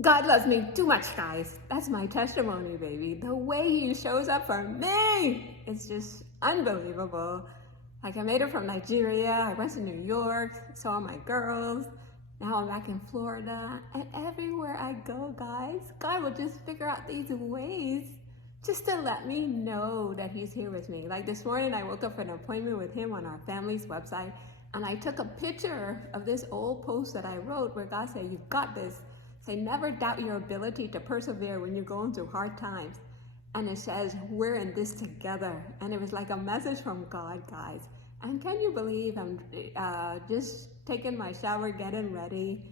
God loves me too much, guys. That's my testimony, baby. The way he shows up for me is just unbelievable. Like, I made it from Nigeria, I went to New York, saw my girls. Now I'm back in Florida. And everywhere I go, guys, God will just figure out these ways just to let me know that he's here with me. Like this morning, I woke up for an appointment with him on our family's website, and I took a picture of this old post that I wrote where God said, "You've got this." Say, never doubt your ability to persevere when you're going through hard times. And it says, we're in this together. And it was like a message from God, guys. And can you believe I'm just taking my shower, getting ready.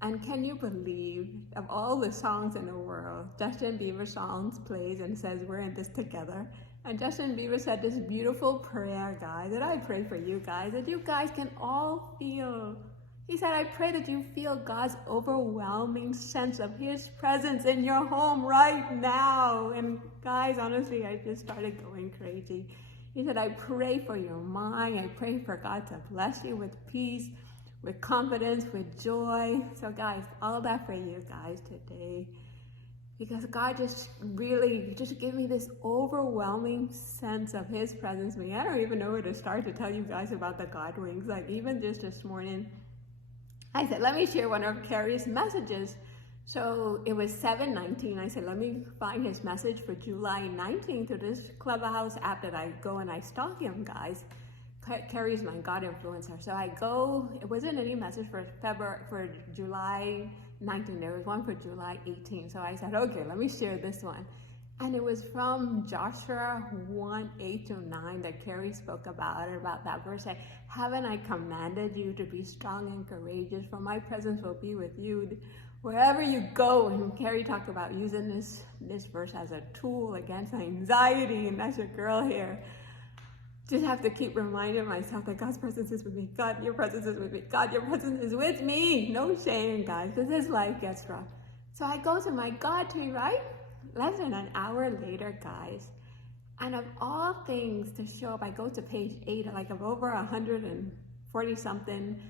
And can you believe of all the songs in the world, Justin Bieber songs plays and says, we're in this together. And Justin Bieber said this beautiful prayer, guys, that I pray for you guys, that you guys can all feel. He said, I pray that you feel God's overwhelming sense of his presence in your home right now. And guys, honestly, I just started going crazy. He said, I pray for your mind. I pray for God to bless you with peace, with confidence, with joy. So guys, all of that for you guys today. Because God just really just gave me this overwhelming sense of his presence in me. I don't even know where to start to tell you guys about the God wings. Like even just this morning, I said, let me share one of Carrie's messages. So it was 7/19. I said, let me find his message for July 19th to this Clubhouse app that I go and I stalk him, guys. Carrie's my God influencer. So I go, it wasn't any message for July 19th. There was one for July 18th. So I said, okay, let me share this one. And it was from Joshua 1:8-9 that Carrie spoke about that verse. Haven't I commanded you to be strong and courageous? For my presence will be with you wherever you go. And Carrie talked about using this verse as a tool against anxiety. And that's your girl here. Just have to keep reminding myself that God's presence is with me. God, your presence is with me. God, your presence is with me. No shame, guys, because this life gets rough. So I go to my God tree, right? Less than an hour later, guys, and of all things to show up, I go to page 8, like of over 140 something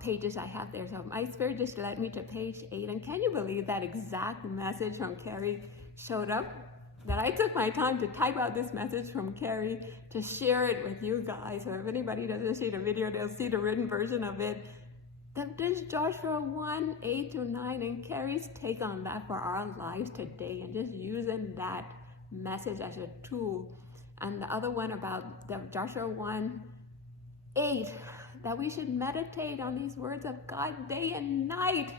pages I have there. So my spirit just led me to page 8. And can you believe that exact message from Carrie showed up? That I took my time to type out this message from Carrie to share it with you guys. So if anybody doesn't see the video, they'll see the written version of it. This Joshua 1:8-9 and Carrie's take on that for our lives today, and just using that message as a tool. And the other one about the Joshua 1:8, that we should meditate on these words of God day and night.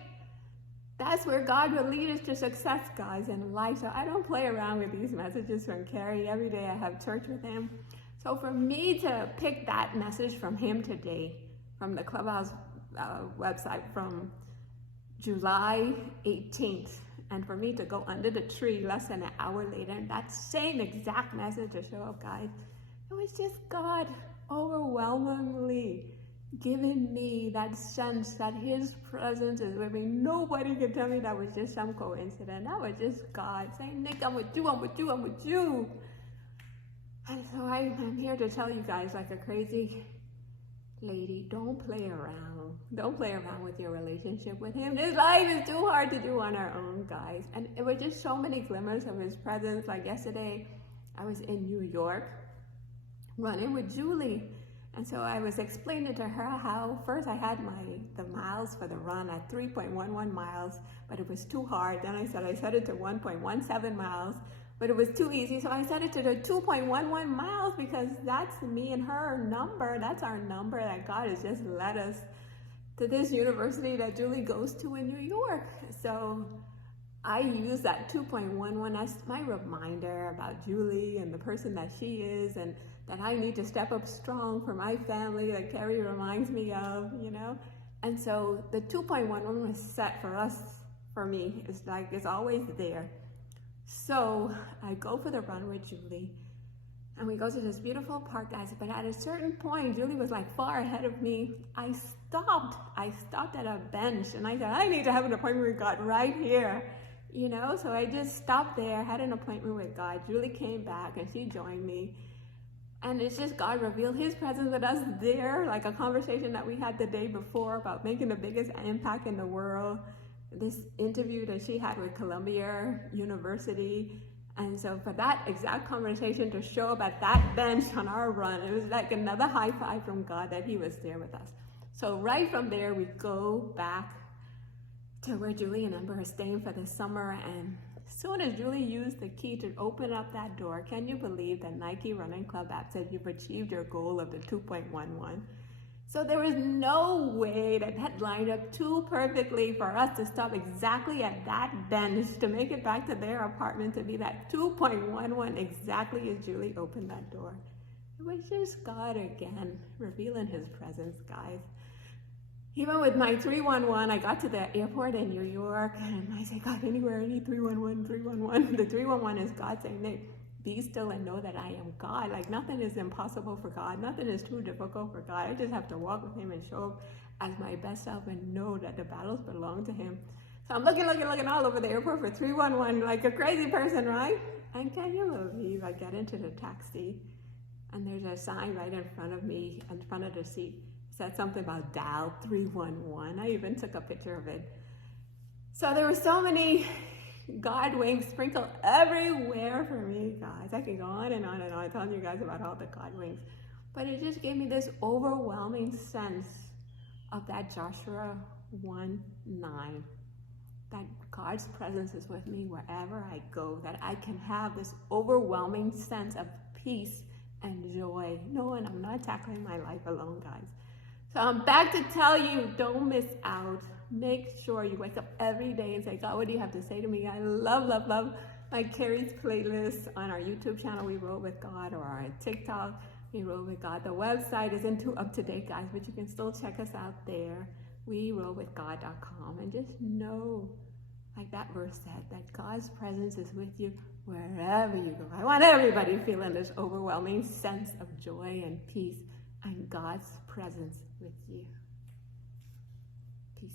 That's where God will lead us to success, guys, in life. So I don't play around with these messages from Carrie. Every day I have church with him. So for me to pick that message from him today, from the Clubhouse website from July 18th, and for me to go under the tree less than an hour later, and that same exact message to show up, guys, it was just God overwhelmingly giving me that sense that his presence is with me. Nobody can tell me that was just some coincidence. That was just God saying, Nick, I'm with you, I'm with you, I'm with you. And so I'm here to tell you guys, like a crazy lady, don't play around. Don't play around with your relationship with him. This life is too hard to do on our own, guys. And it was just so many glimmers of his presence. Like yesterday, I was in New York running with Julie. And so I was explaining to her how first I had the miles for the run at 3.11 miles, but it was too hard. Then I set it to 1.17 miles, but it was too easy. So I set it to the 2.11 miles because that's me and her number. That's our number that God has just led us to this university that Julie goes to in New York. So I use that 2.11 as my reminder about Julie and the person that she is, and that I need to step up strong for my family that Carrie reminds me of, you know? And so the 2.11 was set for us, for me. It's like, it's always there. So I go for the run with Julie, and we go to this beautiful park, guys. But at a certain point, Julie was like far ahead of me. I stopped at a bench, and I said, I need to have an appointment with God right here. You know, so I just stopped there, had an appointment with God. Julie came back and she joined me. And it's just God revealed his presence with us there, like a conversation that we had the day before about making the biggest impact in the world. this interview that she had with Columbia University. And so for that exact conversation to show up at that bench on our run, it was like another high five from God that he was there with us. So right from there, we go back to where Julie and Amber are staying for the summer. And as soon as Julie used the key to open up that door, can you believe that Nike Running Club app said you've achieved your goal of the 2.11? So there was no way that lined up too perfectly for us to stop exactly at that bench to make it back to their apartment to be that 2.11 exactly as Julie opened that door. It was just God again, revealing his presence, guys. Even with my 311, I got to the airport in New York and I said, God, anywhere, I need 311, 311. The 311 is God saying, Nick, be still and know that I am God. Like nothing is impossible for God. Nothing is too difficult for God. I just have to walk with him and show up as my best self and know that the battles belong to him. So I'm looking all over the airport for 311 like a crazy person, right? And can you believe I get into the taxi and there's a sign right in front of me, in front of the seat. It said something about dial 311. I even took a picture of it. So there were so many God wings sprinkled everywhere for me, guys. I can go on and on and on telling you guys about all the God wings. But it just gave me this overwhelming sense of that Joshua 1:9. That God's presence is with me wherever I go. That I can have this overwhelming sense of peace and joy, knowing I'm not tackling my life alone, guys. So I'm back to tell you, don't miss out. Make sure you wake up every day and say, God, what do you have to say to me? I love my Carrie's playlist on our YouTube channel, We Roll With God, or our TikTok, We Roll With God. The website isn't too up to date, guys, but you can still check us out there, werollwithgod.com. And just know, like that verse said, that God's presence is with you wherever you go. I want everybody feeling this overwhelming sense of joy and peace and God's presence with you. Peace.